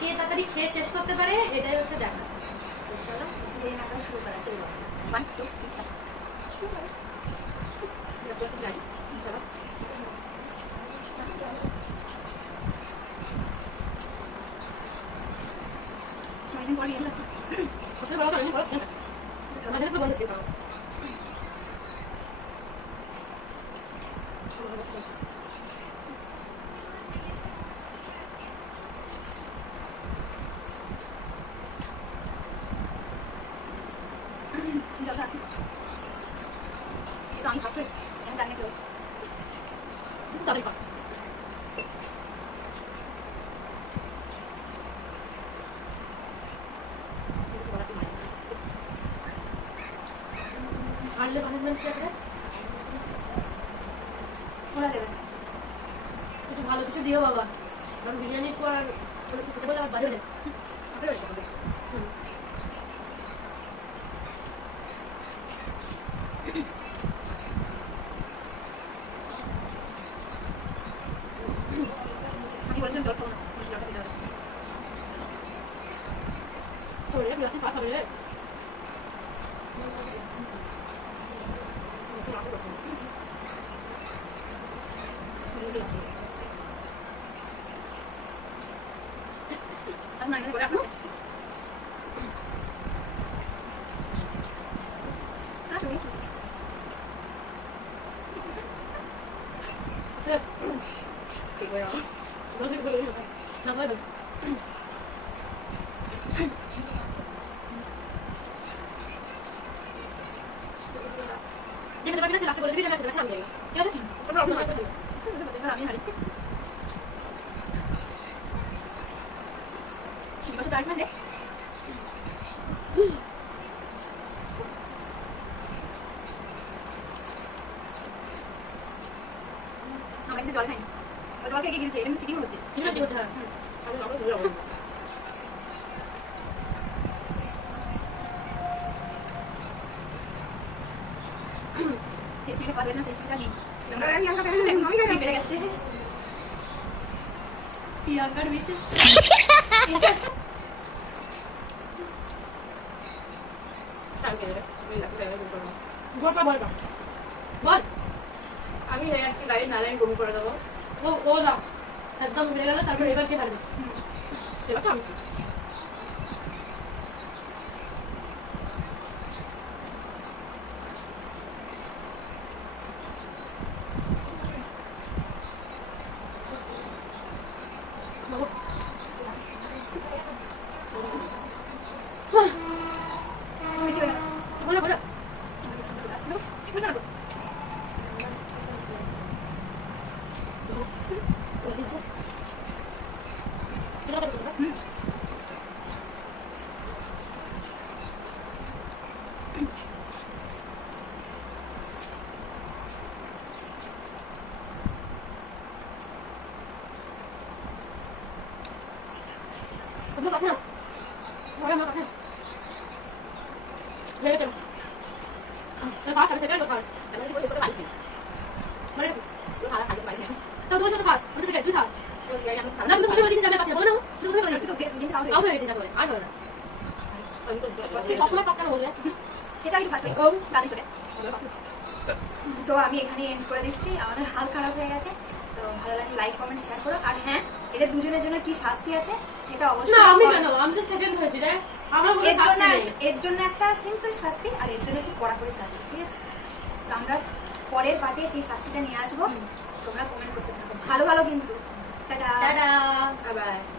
কে তাড়াতাড়ি খেয়ে শেষ করতে পারে এটাই হচ্ছে দেখা। চলো বেশি দেরি না করে শুরু করা, শুরু করো। 1 2 3 স্টার্ট। শুরু করো। চলো অনেকদিন পর নিয়ে যাচ্ছি। সবচেয়ে বড় কথা আমি বড় চিকেন আমাদের একটু বলছি আমি ফার্স্ট আমি জানি কেউ তাদের কথা আনলে ম্যানেজমেন্ট কি আছে ওরা দেবে একটু ভালো কিছু দিও বাবা, কারণ বিরিয়ানির পর খেতে বলে আমার বাড়ি হলে আমি বলছিলাম জল খাবো না, জলটা দিতে হবে। চলে বিরাটি পা খাবে আর না করে আপনি ঠিক হয়ে যাবে। না ভাই যেখানে পারবি না সে লাস্টে বলে দিবি যে আমার খেতে পারছি আমি যাই না, ঠিক আছে? তোমরা অপমান করে দিও। আমি হারি। শিবাসে ডাক না দে। আমরা কিন্তু জল খাইনি। ওই জল খেয়ে গিয়েছে, এটা কিন্তু চিনি হচ্ছে। ঠিক আছে হচ্ছে হ্যাঁ আমি আমরা ভুলে যাবো টেস্ট মিলে পাওয়া গেছে না, টেস্ট মিলে নেই। আমি বেড়ে গেছে। প্রিয়াঙ্কার বিশেষ গোটা বল বল আমি একটু গাড়ি নালে আমি বমি করে দেবো। ও যা একদম মিলে গেল, তারপর এবার কে হারবে? এবার তো আমি বলে বলে Kamu tak kenal? Orang tak kenal. Dia macam, lepas habis second lepas. nanti gue sesuatu manis. Mana? Lu salah kaget manisnya. Tahu tu lepas. Mana second? Tu tak. Yang Nah, betul betul lagi sampai pas. Mana? Betul betul lagi. itu dia minta tahu. Aku lagi cerita boleh. Ada mana? Ini সবসময় পাক্কা না বলে। এটা আমি first ও দাঁড়িয়ে চলে। তো আমি এখানে এন্ড করে দিচ্ছি। আমাদের হাল খারাপ হয়ে গেছে। তো ভালো লাগলে লাইক কমেন্ট শেয়ার করো। আর হ্যাঁ, এদের দুজনের জন্য কি শাস্তি আছে সেটা অবশ্যই। না আমি জানো, আমি তো সেকেন্ড হয়েছি রে। আমার কোনো শাস্তি নেই। এর জন্য একটা সিম্পল শাস্তি আর এর জন্য একটু কড়া করে শাস্তি, ঠিক আছে? তো আমরা পরের পার্টে সেই শাস্তিটা নিয়ে আসবো। তোমরা কমেন্ট করতে থাকো। ভালো ভালো কিন্তু। Tata tata. Bye bye.